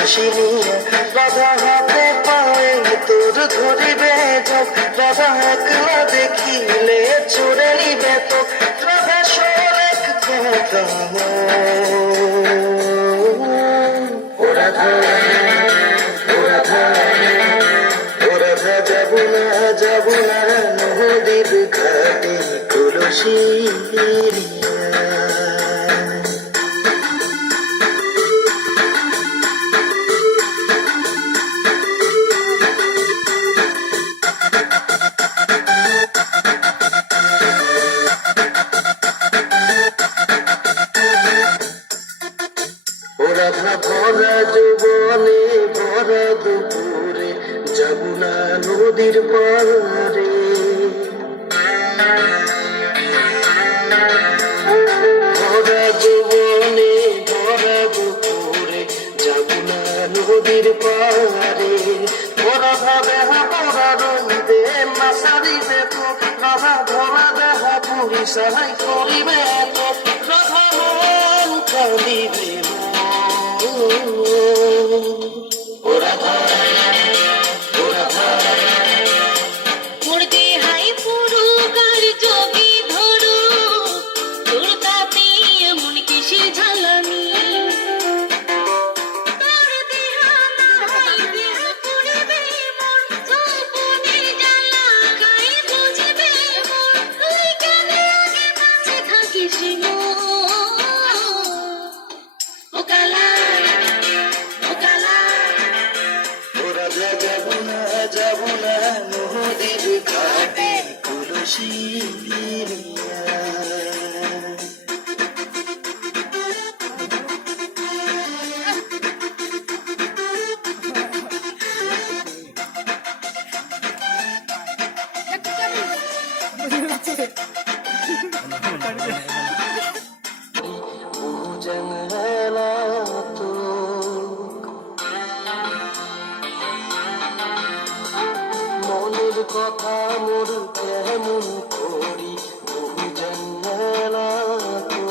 কলসি নিয়ে রাধা হাতে পায়ে তোর ধরিবে যোগ রাধা একলা দেখিলে চোরে নিবে তো রাধা সরেক কথা ও রাধা যাব না নদীর ঘাটে কলসি রাধা ভরা যৌবনে ভরা দুপুরে যাব না নদীর পারে ভরা যৌবনে ভরা দুপুরে যাব না নদীর পারে ভরা ভাবে ভরা রইবে না সারিবে তো রাধা ভরা দেহা পুরি সাহাই করিবে তো রাধা মন কালিবে যাব না নদীর ঘাটে কলসি মনের কথা মোর কেমন করি বুঝেন না তো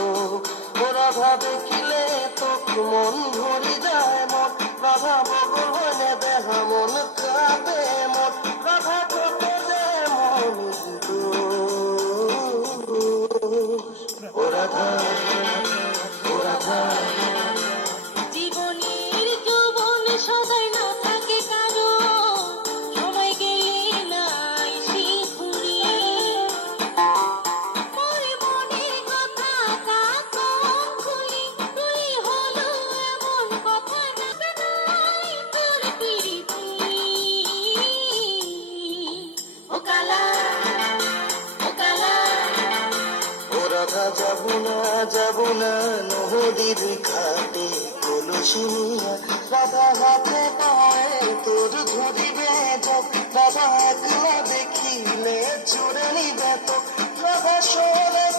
ওরা ভাবে কিলে তো মন ভরি যায় মন রাধা ভগবানে দেহা মন কাঁদে মন রাধা কতে যে মন ও রাধা ও রাধা জীবনের যৌবন সদাই না থাকে কারো সময় গেলে নাই সে ঘুরিয়ে মনে মনের কথা কাকন খুলি তুই হলো এমন কথা না নাই তোর পিরিতি ও কালা ও রাধা যাব না নদীর ঘাটে কলসি নিয়ে রাধা হাতে পায়ে তোর ধরিবে যোগ রাধা একলা দেখিলে চোরে নিবে তো রাধা সরেক